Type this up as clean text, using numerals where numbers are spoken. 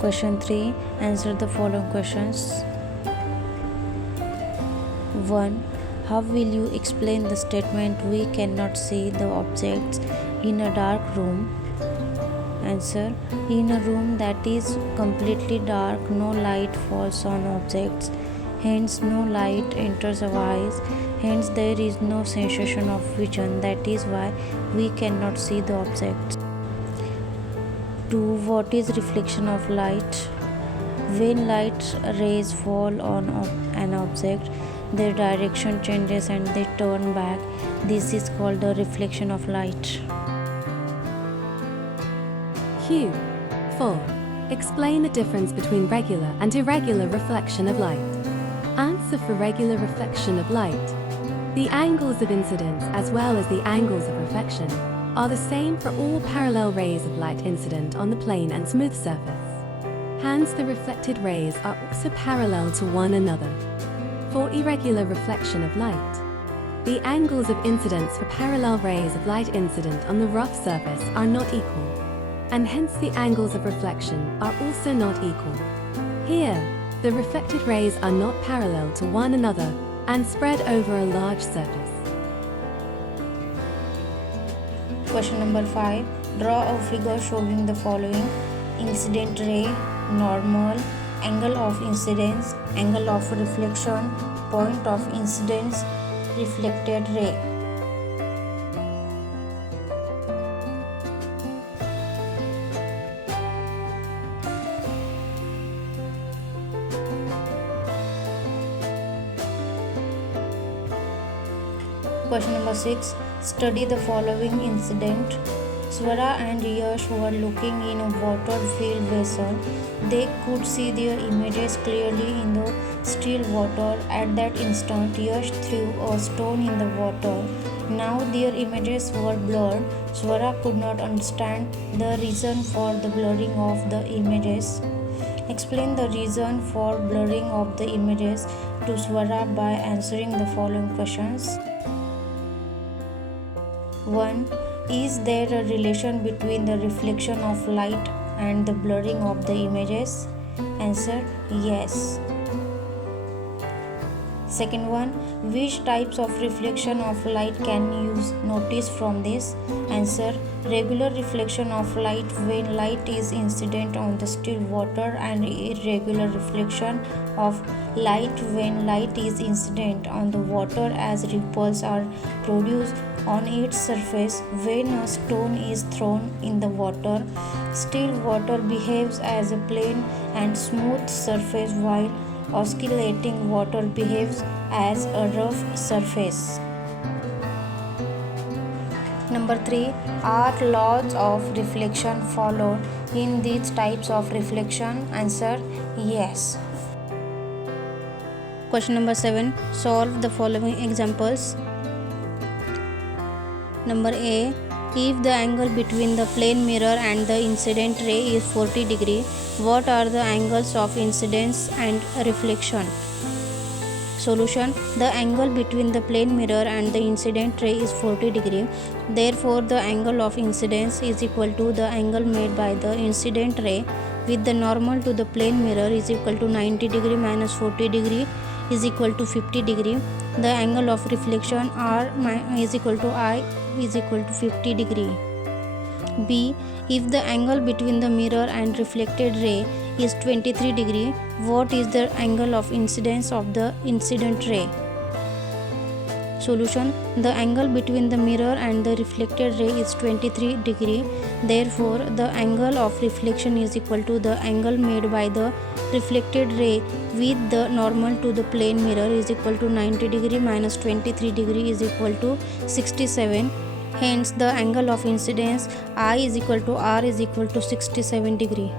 Question 3. Answer the following questions. 1. How will you explain the statement we cannot see the objects in a dark room? Answer. In a room that is completely dark, no light falls on objects. Hence, no light enters our eyes. Hence, there is no sensation of vision. That is why we cannot see the objects. 2. What is reflection of light? When light rays fall on an object, their direction changes and they turn back. This is called the reflection of light. Q. 4. Explain the difference between regular and irregular reflection of light. Answer for regular reflection of light. The angles of incidence as well as the angles of reflection are the same for all parallel rays of light incident on the plane and smooth surface. Hence, the reflected rays are also parallel to one another. For irregular reflection of light, the angles of incidence for parallel rays of light incident on the rough surface are not equal, and hence the angles of reflection are also not equal. Here, the reflected rays are not parallel to one another and spread over a large surface. Question number 5. Draw a figure showing the following: incident ray, normal, angle of incidence, angle of reflection, point of incidence, reflected ray. Question number 6. Study the following incident. Swara and Yash were looking in a water-filled vessel. They could see their images clearly in the still water. At that instant, Yash threw a stone in the water. Now their images were blurred. Swara could not understand the reason for the blurring of the images. Explain the reason for blurring of the images to Swara by answering the following questions. 1. Is there a relation between the reflection of light and the blurring of the images? Answer. Yes. Second one, which types of reflection of light can you notice from this? Answer. Regular reflection of light when light is incident on the still water, and irregular reflection of light when light is incident on the water as ripples are produced on its surface. When a stone is thrown in the water, still water behaves as a plain and smooth surface, while oscillating water behaves as a rough surface. Number 3. Are laws of reflection followed in these types of reflection? Answer. Yes. Question number 7. Solve the following examples. Number A. If the angle between the plane mirror and the incident ray is 40 degree, what are the angles of incidence and reflection? Solution. The angle between the plane mirror and the incident ray is 40 degree. Therefore, the angle of incidence is equal to the angle made by the incident ray with the normal to the plane mirror is equal to 90 degree minus 40 degree is equal to 50 degree. The angle of reflection R is equal to I is equal to 50 degree. B. If the angle between the mirror and reflected ray is 23 degree, what is the angle of incidence of the incident ray? Solution. The angle between the mirror and the reflected ray is 23 degree. Therefore, the angle of reflection is equal to the angle made by the reflected ray with the normal to the plane mirror is equal to 90 degree minus 23 degree is equal to 67. Hence, the angle of incidence I is equal to R is equal to 67 degree.